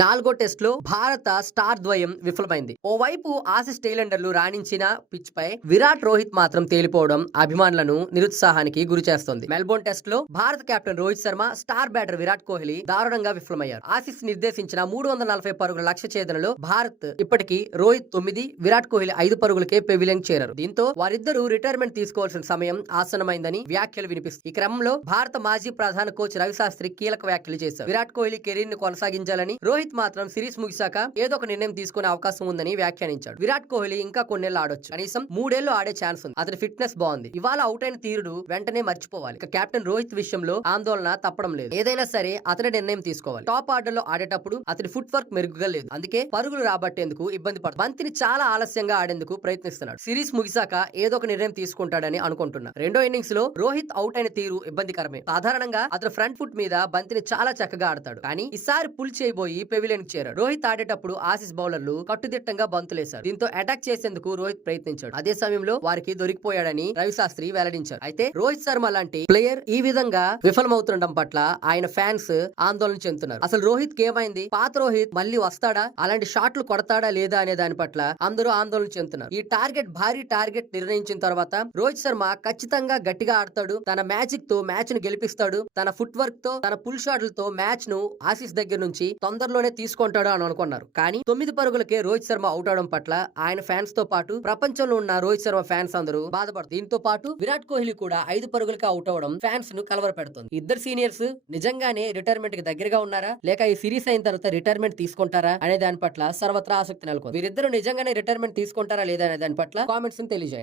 నాలుగో టెస్ట్లో భారత స్టార్ ద్వయం విఫలమైంది. ఓవైపు ఆసిస్ టైలెండర్లు రాణించిన పిచ్ పై విరాట్ రోహిత్ మాత్రం తేలిపోవడం అభిమానులను నిరుత్సాహానికి గురి చేస్తోంది. మెల్బోర్న్ టెస్ట్లో భారత captain Rohit Sharma star batter Virat Kohli దారుణంగా విఫలమయ్యారు. ఆసిస్ నిర్దేశించిన మూడు వందల నలభై పరుగుల లక్ష్య ఛేదనలో భారత్ ఇప్పటికీ రోహిత్ తొమ్మిది విరాట్ కోహ్లీ ఐదు పరుగులకే పెవిలియన్ చేరారు. దీంతో వారిద్దరూ రిటైర్మెంట్ తీసుకోవాల్సిన సమయం ఆసన్నమైందని వ్యాఖ్యలు వినిపిస్తాయి ఈ క్రమంలో భారత మాజీ ప్రధాన కోచ్ రవి శాస్త్రి కీలక వ్యాఖ్యలు చేశారు. విరాట్ కోహ్లీ కెరీర్ని కొనసాగించాలని రోహిత్ మాత్రం సిరీస్ ముగిశాక ఏదో ఒక నిర్ణయం తీసుకునే అవకాశం ఉందని వ్యాఖ్యానించాడు. విరాట్ కోహ్లీ ఇంకా కొన్నేళ్ళు ఆడొచ్చు. కనీసం మూడేళ్ళు ఆడే ఛాన్స్ ఉంది. అతని ఫిట్నెస్ బాగుంది. ఇవాళ అవుట్ అయిన తీరుడు వెంటనే మర్చిపోవాలి. ఇక కెప్టెన్ రోహిత్ విషయంలో ఆందోళన తప్పడం లేదు. ఏదైనా సరే అతని నిర్ణయం తీసుకోవాలి. టాప్ ఆర్డర్లో ఆడేటప్పుడు అతని ఫుట్ వర్క్ మెరుగుగా లేదు. అందుకే పరుగులు రాబట్టేందుకు ఇబ్బంది పడుతుంది బంతిని చాలా ఆలస్యంగా ఆడేందుకు ప్రయత్నిస్తున్నాడు. సిరీస్ ముగిశాక ఏదో ఒక నిర్ణయం తీసుకుంటాడని అనుకుంటున్నా. రెండో ఇన్నింగ్స్లో రోహిత్ అవుట్ అయిన తీరు ఇబ్బందికరమే. సాధారణంగా అతను ఫ్రంట్ ఫుట్ మీద బంతిని చాలా చక్కగా ఆడతాడు. కానీ ఈసారి పుల్ చేయబోయి పెవిలియన్ చేరాడు. రోహిత్ ఆడేటప్పుడు ఆసిస్ బౌలర్లు కట్టుదిట్టంగా బంతులేశారు. దీంతో అటాక్ చేసేందుకు రోహిత్ ప్రయత్నించాడు. అదే సమయంలో వారికి దొరికిపోయాడని రవి శాస్త్రి వెల్లడించారు. అయితే రోహిత్ శర్మ లాంటి ప్లేయర్ ఈ విధంగా విఫలమవుతుండడం పట్ల ఆయన ఫ్యాన్స్ ఆందోళన చెందుతున్నారు. అసలు రోహిత్కి ఏమైంది? పాత రోహిత్ మళ్ళీ వస్తాడా? అలాంటి షాట్లు కొడతాడా లేదా అనే దాని పట్ల అందరూ ఆందోళన చెందుతున్నారు. ఈ టార్గెట్ భారీ టార్గెట్ నిర్ణయించిన తర్వాత రోహిత్ శర్మ ఖచ్చితంగా గట్టిగా ఆడతాడు. తన మ్యాజిక్తో మ్యాచ్ను గెలిపిస్తాడు. తన ఫుట్ వర్క్తో తన పుల్ షాట్లతో మ్యాచ్ను ఆశీస్ దగ్గర నుంచి తొందరలో తొందరలోనే తీసుకుంటాడు అని అనుకున్నారు. కానీ తొమ్మిది పరుగులకే రోహిత్ శర్మ అవుట్ అవడం పట్ల ఆయన ఫ్యాన్స్తో పాటు ప్రపంచంలో ఉన్న రోహిత్ శర్మ ఫ్యాన్స్ అందరూ బాధపడుతుంది దీంతో పాటు విరాట్ కోహ్లీ కూడా ఐదు పరుగులకి అవుట్ అవడం ఫ్యాన్స్ను కలవర పెడుతుంది ఇద్దరు సీనియర్స్ నిజంగానే రిటైర్మెంట్కి దగ్గరగా ఉన్నారా? లేక ఈ సిరీస్ అయిన తర్వాత రిటైర్మెంట్ తీసుకుంటారా? అనే దాని పట్ల సర్వత్రా ఆసక్తి నెలకొంది. వీరిద్దరు నిజంగానే రిటైర్మెంట్ తీసుకుంటారా లేదా అనే దాని పట్ల కామెంట్స్ తెలియజేయండి.